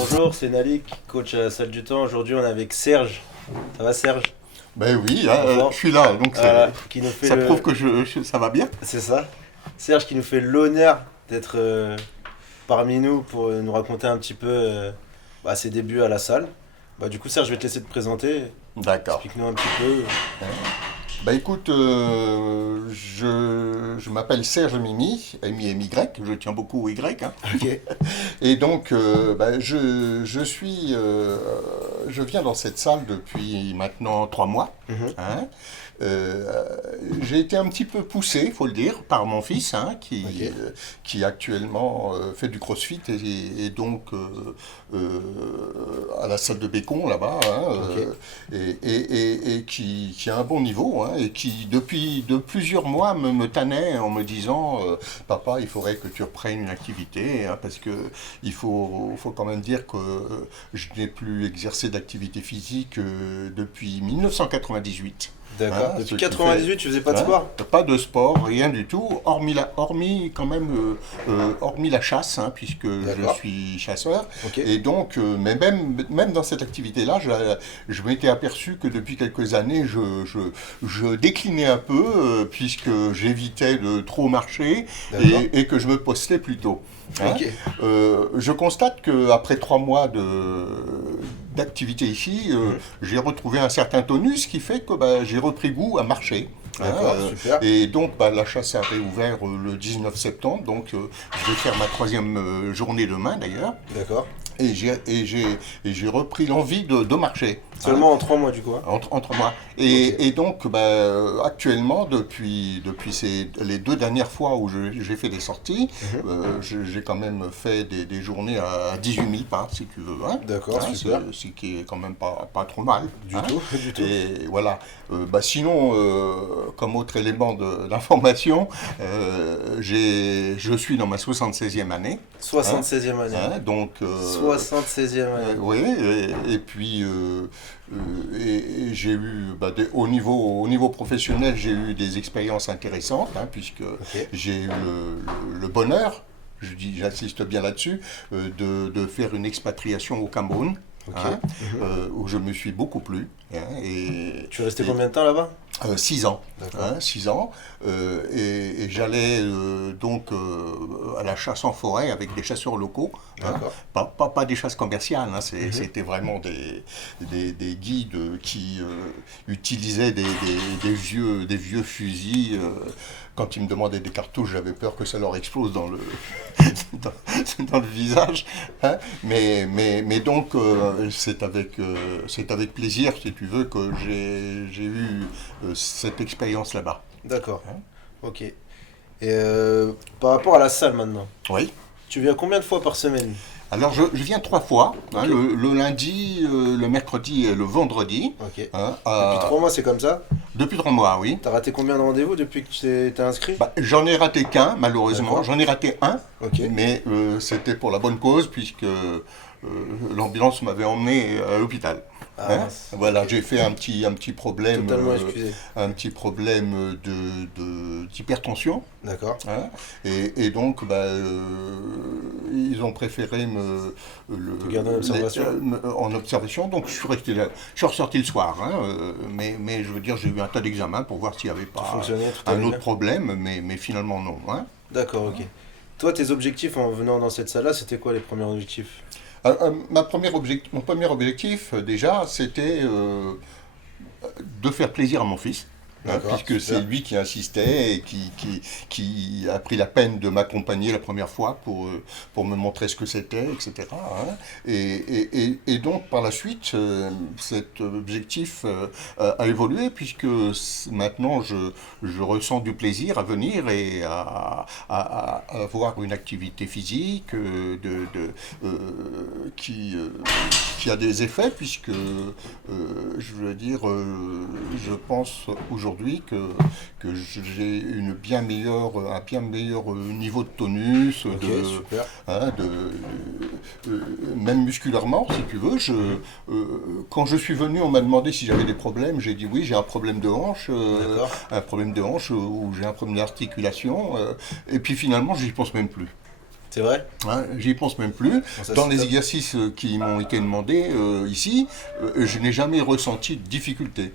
Bonjour, c'est Nalik, coach à la salle du temps. Aujourd'hui, on est avec Serge. Ça va, Serge? Ben oui, Bonjour. je suis là, donc Qui nous fait ça prouve que ça va bien. C'est ça. Serge qui nous fait l'honneur d'être parmi nous pour nous raconter un petit peu ses débuts à la salle. Du coup, Serge, je vais te laisser te présenter. D'accord. Explique-nous un petit peu. Ben écoute, je m'appelle Serge Mimi, M-I-M-Y, je tiens beaucoup au Y, hein. Ok. Et donc, je viens dans cette salle depuis maintenant 3 mois, Mhm. hein. J'ai été un petit peu poussé, il faut le dire, par mon fils, hein, Ok. qui actuellement fait du crossfit et donc à la salle de Bécon là-bas, hein, Ok. et qui a un bon niveau, hein, et qui depuis de plusieurs mois me tannait en me disant papa, il faudrait que tu reprennes une activité, hein, parce que faut quand même dire que je n'ai plus exercé d'activité physique depuis 1998. D'accord. Hein, Depuis ce qui 98, tu faisais pas de hein, sport? pas de sport, rien du tout, hormis quand même, hormis la chasse, hein, puisque je D'accord. suis chasseur. Ok. Et donc, mais même dans cette activité-là, je m'étais aperçu que depuis quelques années, je déclinais un peu, puisque j'évitais de trop marcher D'accord. et que je me postais plutôt. Hein. Ok. Je constate qu'après 3 mois d'activité ici, Mhm. j'ai retrouvé un certain tonus qui fait que j'ai repris goût à marcher. Hein, D'accord, super. et donc la chasse a réouvert le 19 septembre, donc je vais faire ma troisième journée demain d'ailleurs. D'accord. Et j'ai repris l'envie de marcher. Hein, Seulement en 3 mois, du coup, hein. entre moi. Ok. Et donc, actuellement, depuis les 2 dernières fois où j'ai fait des sorties, Mhm. j'ai quand même fait des journées à 18 000 pas, si tu veux. Hein. D'accord, Hein, super. ce qui est quand même pas trop mal. Du Hein. tout, du tout. Et voilà. Sinon, comme autre élément d'information, je suis dans ma 76e année. Hein. 76e année. Hein, donc, 76e année. oui, et puis et j'ai eu, au niveau professionnel, j'ai eu des expériences intéressantes, hein, puisque Ok. j'ai eu le bonheur, j'insiste bien là-dessus, de faire une expatriation au Cameroun, Ok. hein, Mhm. où je me suis beaucoup plu. Hein, Tu es resté et- combien de temps là-bas? 6 ans. D'accord. Hein, 6 ans. Et j'allais donc à la chasse en forêt avec des chasseurs locaux. Hein, D'accord. pas des chasses commerciales, hein, Mhm. c'était vraiment des guides qui utilisaient des vieux fusils. Quand ils me demandaient des cartouches, j'avais peur que ça leur explose dans le, dans, dans le visage. Hein. Mais donc, c'est avec plaisir, si tu veux, que j'ai eu cette expérience là-bas. D'accord. Hein. Ok. Et par rapport à la salle maintenant, Oui. tu viens combien de fois par semaine? Alors, je viens 3 fois, hein, Ok. le lundi, le mercredi et le vendredi. Ok. Hein, Depuis 3 mois, c'est comme ça? depuis 3 mois, oui. T'as raté combien de rendez-vous depuis que tu t'es inscrit? J'en ai raté qu'un, malheureusement. D'accord. J'en ai raté un, Ok. mais c'était pour la bonne cause, puisque l'ambulance m'avait emmené à l'hôpital. Ah Hein. mince. Voilà, Ok. j'ai fait un petit problème, Totalement excusé. d'hypertension. D'accord. Hein. Et donc, ils ont préféré Te garder en observation. en observation. Donc, je suis resté là. Je suis ressorti le soir. Hein, mais je veux dire, j'ai eu un tas d'examens pour voir s'il n'y avait Tout pas fonctionnait, tout un allait autre bien. problème, mais finalement, non. Hein. D'accord, ok. Toi, tes objectifs en venant dans cette salle-là, c'était quoi les premiers objectifs? Mon premier objectif, déjà, c'était de faire plaisir à mon fils. Hein, D'accord, puisque c'est super. lui qui insistait et qui a pris la peine de m'accompagner la première fois pour me montrer ce que c'était, etc. Hein. Et donc, par la suite, cet objectif a évolué, puisque maintenant, je ressens du plaisir à venir et à avoir une activité physique qui a des effets, puisque, je veux dire, je pense aujourd'hui que j'ai un bien meilleur niveau de tonus, Ok, super. hein, même musculairement, si tu veux. Quand je suis venu, on m'a demandé si j'avais des problèmes. J'ai dit oui, j'ai un problème de hanche, D'accord. ou j'ai un problème d'articulation. Et puis finalement, je n'y pense même plus. C'est vrai? Hein, j'y pense même plus. Bon, ça, Dans c'est les top. exercices qui m'ont été demandés ici, je n'ai jamais ressenti de difficulté.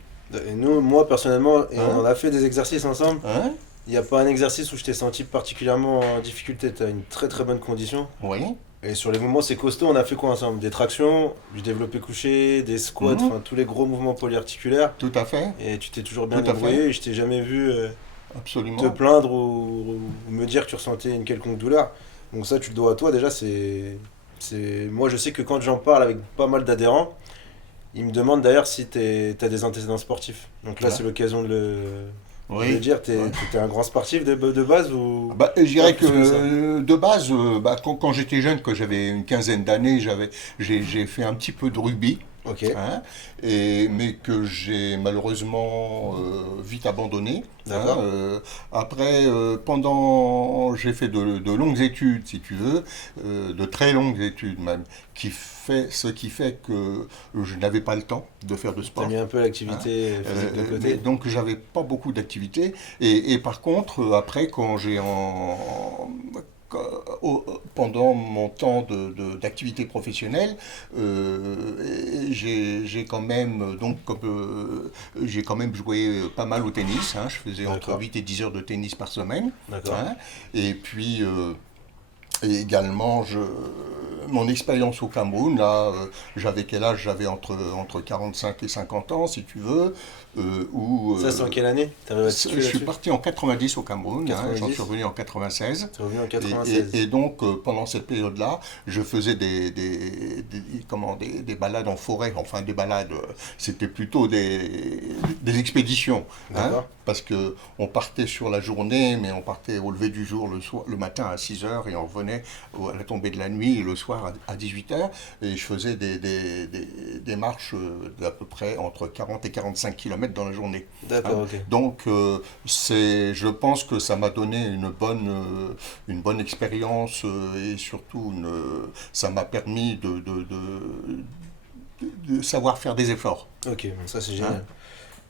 Et nous, moi personnellement, et on Hein? en a fait des exercices ensemble, Hein? il n'y a pas un exercice où je t'ai senti particulièrement en difficulté. Tu as une très très bonne condition. Oui. Et sur les mouvements, c'est costaud. On a fait quoi ensemble? Des tractions, du développé couché, des squats, Mhm. enfin tous les gros mouvements polyarticulaires. Tout à fait. Et tu t'es toujours bien Tout à fait. débrouillé et je t'ai jamais vu te Absolument. plaindre ou me dire que tu ressentais une quelconque douleur. Donc ça, tu le dois à toi. Déjà, moi, je sais que quand j'en parle avec pas mal d'adhérents, ils me demandent d'ailleurs si t'as des antécédents sportifs. Donc là, Ouais. c'est l'occasion de le Oui. dire. Ouais. T'es un grand sportif de base ou Bah, je pas dirais que plus que ça? de base, bah, quand j'étais jeune, quand j'avais une quinzaine d'années, j'ai fait un petit peu de rugby. Ok, Hein, mais que j'ai malheureusement vite abandonné. Hein, d'accord. après, j'ai fait de longues études, si tu veux, de très longues études même, ce qui fait que je n'avais pas le temps de faire de T'as sport. mis un peu Hein. l'activité physique de Mais côté. donc j'avais pas beaucoup d'activités et par contre après quand pendant mon temps d'activité professionnelle, j'ai quand même j'ai quand même joué pas mal au tennis. Hein. Je faisais entre D'accord, 8 et 10 heures de tennis par semaine. d'accord. Hein. Et puis et également, mon expérience au Cameroun, là, j'avais quel âge? J'avais entre 45 et 50 ans, si tu veux, où Ça, c'est en quelle année? T'arrives à te je situer suis là-dessus? parti en 90 au Cameroun, hein, j'en suis 90? revenu en 96. T'es revenu en Et 96. donc, pendant cette période-là, je faisais des balades en forêt. Enfin, des balades, c'était plutôt des expéditions. Hein, D'accord. parce que on partait sur la journée, mais on partait au lever du jour le matin à 6 heures et on revenait à la tombée de la nuit et le soir à 18 heures. Et je faisais des marches d'à peu près entre 40 et 45 kilomètres dans la journée. Hein. D'accord, ok. Donc, je pense que ça m'a donné une bonne expérience et surtout ça m'a permis de savoir faire des efforts. Ok, bon, ça c'est Hein. génial.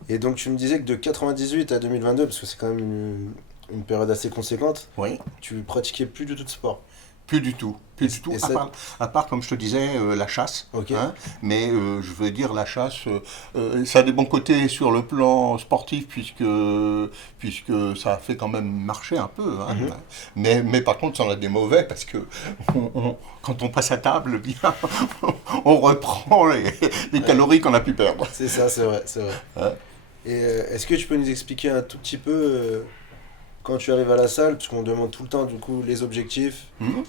Et donc tu me disais que de 98 à 2022, parce que c'est quand même une période assez conséquente, Oui. tu pratiquais plus du tout de sport. Plus du tout, plus du tout, Et ça, à part, comme je te disais, la chasse. ok, Hein, mais je veux dire, la chasse, ça a des bons côtés sur le plan sportif, puisque ça a fait quand même marcher un peu. Hein. mhm, Mais par contre, ça en a des mauvais, parce que quand on passe à table, bien, on reprend les ouais, calories qu'on a pu perdre. c'est ça, c'est vrai, c'est vrai. Hein. Et est-ce que tu peux nous expliquer un tout petit peu quand tu arrives à la salle, parce qu'on demande tout le temps du coup les objectifs, Mhm.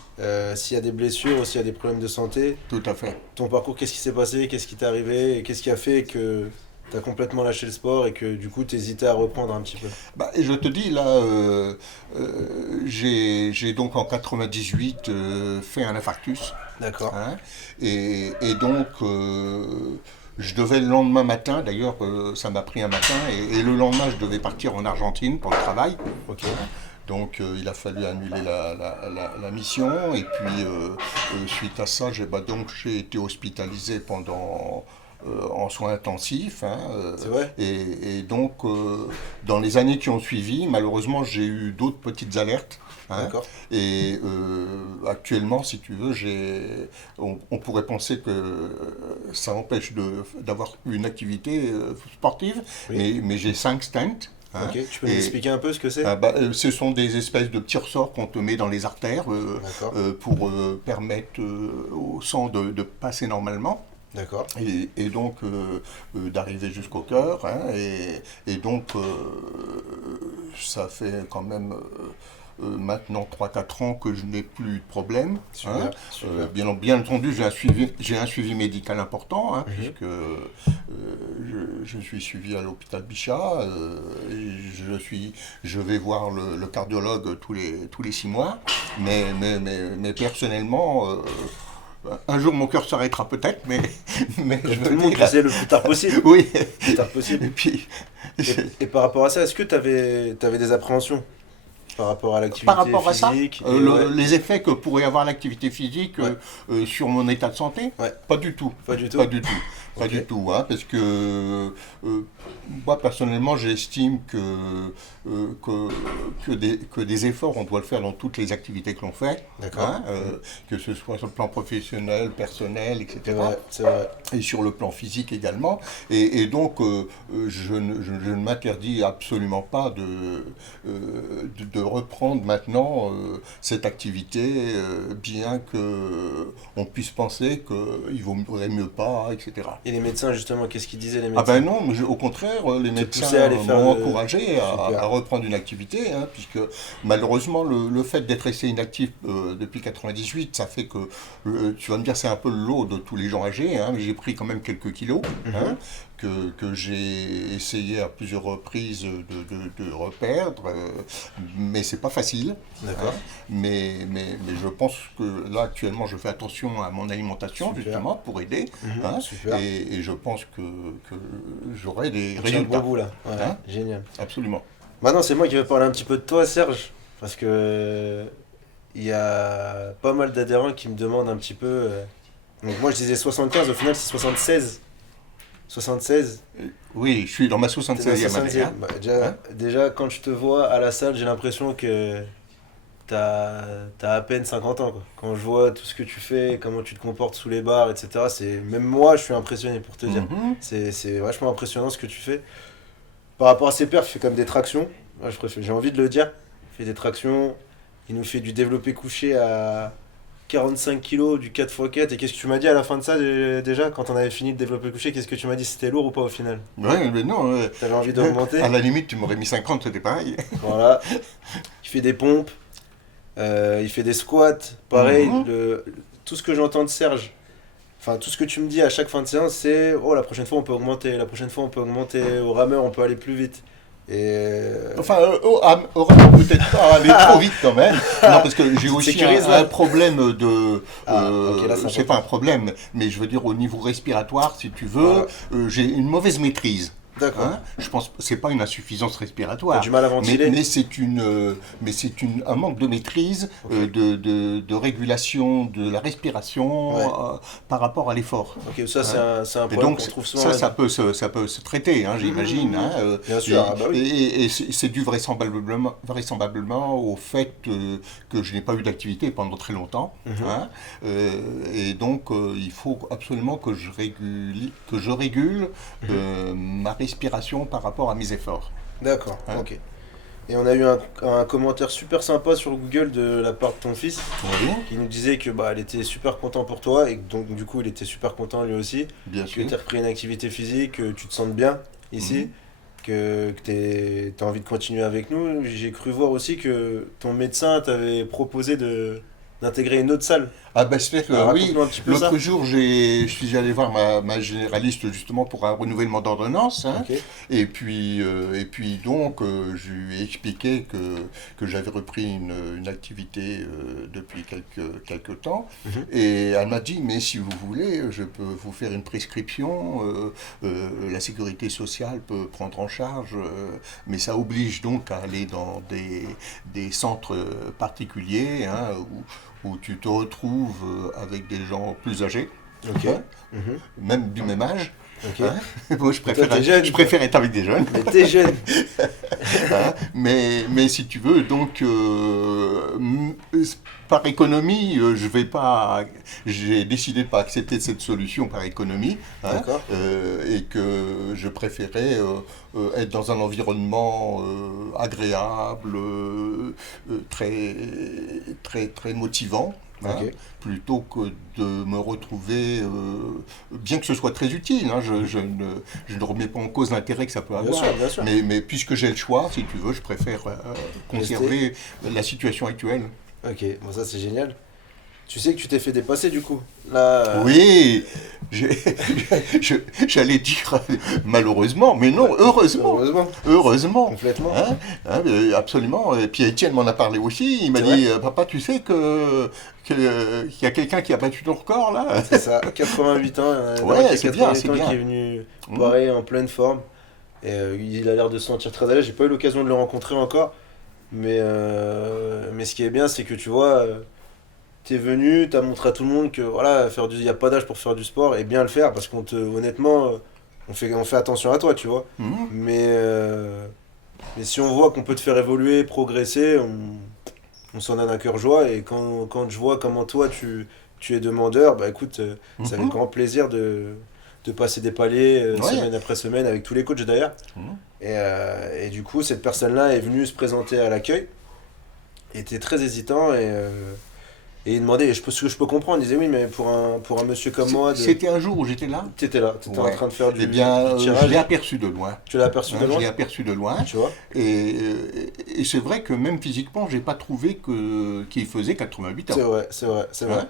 s'il y a des blessures ou s'il y a des problèmes de santé, Tout à fait. ton parcours, qu'est-ce qui s'est passé, qu'est-ce qui t'est arrivé, et qu'est-ce qui a fait que t'as complètement lâché le sport et que du coup t'hésitais à reprendre un petit peu. Bah, et je te dis, là, j'ai donc en 98 fait un infarctus. D'accord, Hein, et donc, je devais le lendemain matin, d'ailleurs, ça m'a pris un matin, et le lendemain, je devais partir en Argentine pour le travail. ok, Donc, il a fallu annuler la mission, et puis, suite à ça, j'ai été hospitalisé en soins intensifs. Hein, c'est vrai? et donc, dans les années qui ont suivi, malheureusement, j'ai eu d'autres petites alertes. Hein, D'accord. et actuellement, si tu veux, on pourrait penser que ça empêche d'avoir une activité sportive, Oui. mais j'ai 5 stents. Hein, Ok, tu peux nous et expliquer un peu ce que c'est? ce sont des espèces de petits ressorts qu'on te met dans les artères D'accord, pour permettre au sang de passer normalement. d'accord. Et donc d'arriver jusqu'au cœur. Hein, et donc ça fait quand même maintenant 3 4 ans que je n'ai plus de problème. Hein. Super, super. Bien entendu, j'ai un suivi médical important, hein, Mhm. puisque je suis suivi à l'hôpital Bichat. Et je vais voir le cardiologue tous les 6 mois. Mais personnellement, un jour mon cœur s'arrêtera peut-être, mais je Comme tout veux le monde, dire, tu sais, le plus tard possible. oui. Le plus tard possible. Et puis, Et par rapport à ça, est-ce que t'avais des appréhensions? par rapport à Par l'activité rapport à ça, physique et ouais, les effets que pourrait avoir l'activité physique ouais, sur mon état de santé, ouais, pas du tout. pas du tout. Pas du tout. Pas Ok, du tout, hein, parce que moi personnellement j'estime que des efforts on doit le faire dans toutes les activités que l'on fait, d'accord. hein, que ce soit sur le plan professionnel, personnel, C'est etc. vrai, c'est vrai. Et sur le plan physique également. Et donc, je ne m'interdis absolument pas de reprendre maintenant cette activité, bien que on puisse penser qu'il vaudrait mieux pas, etc. Et les médecins, justement, qu'est-ce qu'ils disaient les Ah ben médecins? non, mais au contraire, les Te médecins poussaient à aller faire m'ont de... encouragé Super. à reprendre une activité, hein, puisque malheureusement le fait d'être resté inactif depuis 98, ça fait que, tu vas me dire, c'est un peu le lot de tous les gens âgés, hein, mais j'ai pris quand même quelques kilos, hein, Mhm. que j'ai essayé à plusieurs reprises de reperdre, mais c'est pas facile, hein, D'accord. mais je pense que là actuellement je fais attention à mon alimentation Super. justement pour aider, Mhm. hein, Super. et je pense que j'aurai des On tient le bon résultats. bout là. Ouais, Hein. génial. Absolument. Maintenant, c'est moi qui vais parler un petit peu de toi, Serge. Parce que il y a pas mal d'adhérents qui me demandent un petit peu. Donc, moi je disais 75, au final c'est 76. 76. Oui, je suis dans ma T'es dans 76e année. 76. Hein. Bah, Hein. déjà, quand je te vois à la salle, j'ai l'impression que t'as à peine 50 ans, quoi. Quand je vois tout ce que tu fais, comment tu te comportes sous les bars, etc. Même moi, je suis impressionné pour te dire. Mhm. C'est vachement impressionnant ce que tu fais. Par rapport à ses perfs, il fait comme des tractions. Moi, j'ai envie de le dire. Il fait des tractions. Il nous fait du développé couché à 45 kilos, du 4x4. Et qu'est-ce que tu m'as dit à la fin de ça déjà, quand on avait fini le développé couché? Qu'est-ce que tu m'as dit? C'était lourd ou pas au final? Ouais, mais non. T'avais envie d'augmenter? À la limite, tu m'aurais mis 50, c'était pareil. Voilà. Il fait des pompes. Il fait des squats. Pareil. Mhm. Tout ce que j'entends de Serge. Enfin, tout ce que tu me dis à chaque fin de séance, c'est oh, la prochaine fois on peut augmenter, la prochaine fois on peut augmenter, au rameur on peut aller plus vite. Et Enfin, heureusement, peut-être pas aller trop vite quand même. Non, parce que j'ai tu te aussi sécurises un là? problème de. Ah, ok, là c'est C'est pas important. un problème, mais je veux dire au niveau respiratoire, si tu Voilà. veux, j'ai une mauvaise maîtrise. D'accord. Hein. Je pense que c'est pas une insuffisance T'as respiratoire, du mal à ventiler? mais c'est un manque de maîtrise, Ok. de régulation de la respiration Ouais. par rapport à l'effort. Ok, ça Hein. c'est un Et problème donc qu'on trouve souvent ça, là. ça peut se traiter, hein, j'imagine. Hein, Bien sûr, ah bah oui. et c'est dû vraisemblablement au fait que je n'ai pas eu d'activité pendant très longtemps. Mhm. Hein, et donc il faut absolument que je régule Mhm. ma respiration par rapport à mes efforts. D'accord, Hein. ok. Et on a eu un commentaire super sympa sur Google de la part de ton fils Oui, qui nous disait que bah elle était super content pour toi et que donc du coup il était super content lui aussi bien que sûr. tu as repris une activité physique, que tu te sentes bien ici, Mhm. que tu as envie de continuer avec nous. J'ai cru voir aussi que ton médecin t'avait proposé d'intégrer une autre salle. Ah ben c'est Alors, que oui, raconte-nous un petit peu ça. l'autre jour je suis allé voir ma généraliste justement pour un renouvellement d'ordonnance, hein, Ok. et puis donc je lui ai expliqué que j'avais repris une activité depuis quelques temps, Mhm. et elle m'a dit mais si vous voulez je peux vous faire une prescription, la sécurité sociale peut prendre en charge, mais ça oblige donc à aller dans des centres particuliers, hein, où tu te retrouves avec des gens plus âgés, Ok. hein, Mhm. même du même âge. Ok. Hein. Moi, Et toi, t'es jeune. je préfère être avec des jeunes. Mais t'es jeune. Hein. Mais si tu veux, donc, par économie, j'ai décidé de pas accepter cette solution par économie, hein, D'accord. et que je préférais être dans un environnement agréable, très, très, très motivant. Hein, Ok. plutôt que de me retrouver, bien que ce soit très utile, hein, je ne remets pas en cause l'intérêt que ça peut Bien avoir, sûr, bien sûr. mais puisque j'ai le choix, si tu veux, je préfère conserver la situation actuelle. Ok, bon ça c'est génial. Tu sais que tu t'es fait dépasser du coup. Là, Oui, j'ai- j'allais dire malheureusement, mais non, heureusement, heureusement, heureusement. complètement. Hein, hein, absolument. Et puis Étienne m'en a parlé aussi. Il m'a C'est dit, vrai. Papa, tu sais qu'il y a quelqu'un qui a battu ton record là? C'est ça, 88 ans, il y en a un Ouais, qui a c'est bien, 88 c'est ans qui bien. est venu Mmh. pareil en pleine forme. Et il a l'air de se sentir très à l'aise. J'ai pas eu l'occasion de le rencontrer encore. Mais ce qui est bien, c'est que tu vois, t'es venu, t'as montré à tout le monde que voilà, il n'y a pas d'âge pour faire du sport et bien le faire parce honnêtement, on fait attention à toi, tu vois. Mhm. Mais si on voit qu'on peut te faire évoluer, progresser, on s'en donne un cœur joie. Et quand je vois comment toi tu es demandeur, bah écoute, ça fait Mhm. grand plaisir de passer des paliers Ouais. semaine après semaine avec tous les coachs d'ailleurs. Mhm. Et du coup, cette personne-là est venue se présenter à l'accueil, était très hésitant et il demandait, ce que je peux comprendre, il disait oui, mais pour un monsieur comme moi, C'était un jour où j'étais là. t'étais là, t'étais en Ouais. train de faire Eh bien, du je l'ai tirage, aperçu de loin. tu l'as aperçu de Je loin, l'ai aperçu de loin. tu vois? Et c'est vrai que même physiquement, j'ai pas trouvé qu'il faisait 88 ans. C'est vrai, c'est vrai, c'est vrai. Hein.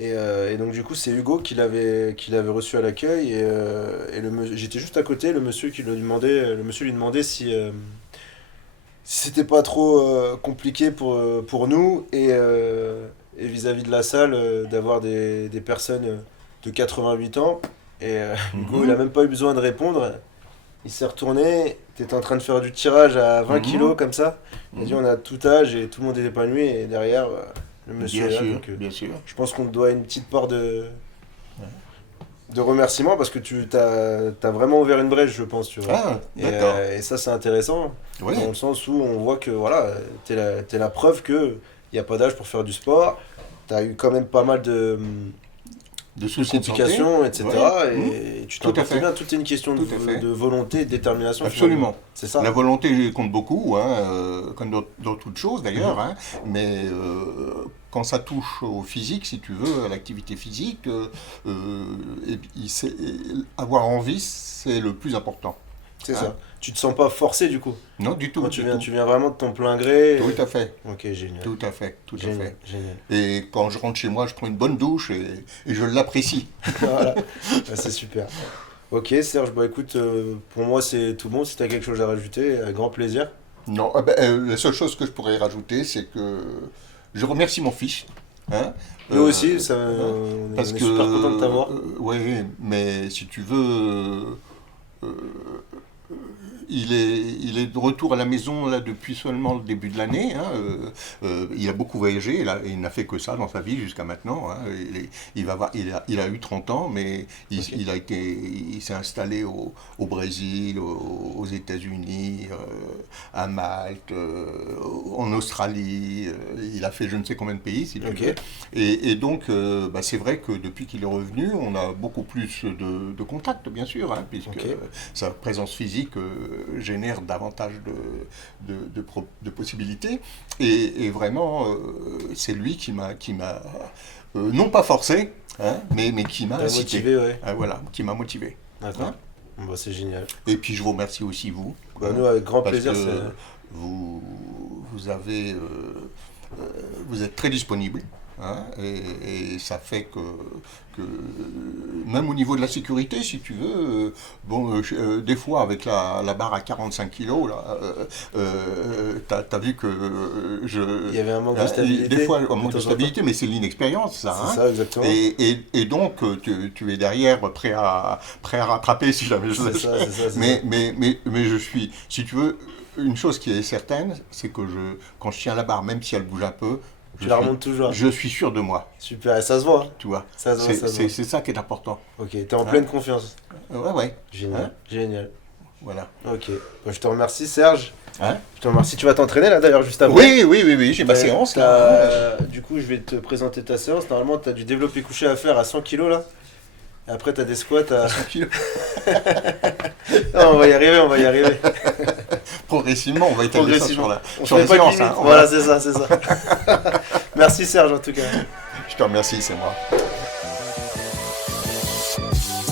Et donc du coup c'est Hugo qui l'avait reçu à l'accueil j'étais juste à côté, le monsieur lui demandait si c'était pas trop compliqué pour nous et vis-à-vis de la salle d'avoir des personnes de 88 ans. Hugo il a Mhm. même pas eu besoin de répondre, il s'est retourné, t'étais en train de faire du tirage à 20 Mhm. kilos comme ça, il a dit Mhm. on a tout âge et tout le monde est épanoui et derrière le monsieur Bien est là sûr, donc bien sûr. je pense qu'on te doit une petite part de remerciement parce que t'as vraiment ouvert une brèche, je pense, tu vois. Ah, d'accord. Et ça, c'est intéressant Oui, dans le sens où on voit que voilà, t'es la preuve que il n'y a pas d'âge pour faire du sport. T'as eu quand même pas mal de de soucis de santé. complications, Oui, etc. mhm. Et tu Tout t'en à portes fait. bien. Tout est une question Tout à fait. de volonté et de détermination finalement. Absolument. C'est La ça. volonté compte beaucoup, hein, comme dans toute chose Mhm. d'ailleurs, hein, mais quand ça touche au physique, si tu veux, à l'activité physique, avoir envie, c'est le plus important. C'est Hein. ça. Tu te sens pas forcé du coup. Non, du Quand tout, du tout. tu viens vraiment de ton plein gré. Tout à fait, Ok, génial. tout à fait, tout à Génial, fait. génial. Et quand je rentre chez moi, je prends une bonne douche et je l'apprécie. Voilà. Ah, c'est super. Ok, Serge, bah écoute, pour moi c'est tout bon. Si t'as quelque chose à rajouter, grand plaisir. Non, la seule chose que je pourrais rajouter, c'est que je remercie mon fils. Hein, Nous aussi, hein, on parce est que, super content de t'avoir. ouais, mais si tu veux, euh, il est de retour à la maison là depuis seulement le début de l'année. Hein, il a beaucoup voyagé, il n'a fait que ça dans sa vie jusqu'à maintenant. Hein, il a eu 30 ans, mais Ok. il s'est installé au Brésil, aux États-Unis, à Malte, en Australie. Il a fait je ne sais combien de pays, si tu Ok. veux. Et donc, bah, c'est vrai que depuis qu'il est revenu, on a beaucoup plus de contacts, bien sûr, hein, puisque Ok. sa présence physique génère davantage de possibilités. Et vraiment, c'est lui qui m'a non pas forcé, hein, mais qui m'a T'as incité. motivé, ouais. Ah, voilà, qui m'a motivé. D'accord. Hein. Bon, bah c'est génial. Et puis je vous remercie aussi, vous, Bah hein, nous, avec grand parce plaisir, c'est. que vous, vous avez, vous êtes très disponible. Hein, et ça fait que même au niveau de la sécurité, si tu veux, bon, des fois avec la barre à 45 kilos, là, t'as vu que Il y avait un manque de hein, stabilité des fois un de manque de temps en temps. stabilité, mais c'est l'inexpérience, ça. C'est Hein. ça, exactement. Et donc tu es derrière prêt à rattraper si jamais C'est ça, c'est ça, c'est ça. mais je suis, si tu veux, une chose qui est certaine, c'est que quand je tiens la barre, même si elle bouge un peu, Tu la remontes toujours. je suis sûr de moi, Super, et ça se voit, hein. tu vois. Ça se voit, ça se voit. C'est ça qui est important. Ok, t'es en Hein. pleine confiance. Ouais, ouais. Génial, Hein. génial. Voilà. Ok. Bah, je te remercie, Serge. Hein. Je te remercie. Tu vas t'entraîner là d'ailleurs juste après. Oui, j'ai ma séance là. Du coup, je vais te présenter ta séance. Normalement, tu as du développé couché à faire à 100 kilos là. Et après, tu as des squats à. 100 kilos. Non, on va y arriver, on va y arriver. Progressivement, on va établir ça sur Progressivement. la, On sur fait la pas de séance. limite. Hein. Voilà, c'est ça, c'est ça. Merci Serge en tout cas. Je te remercie, c'est moi.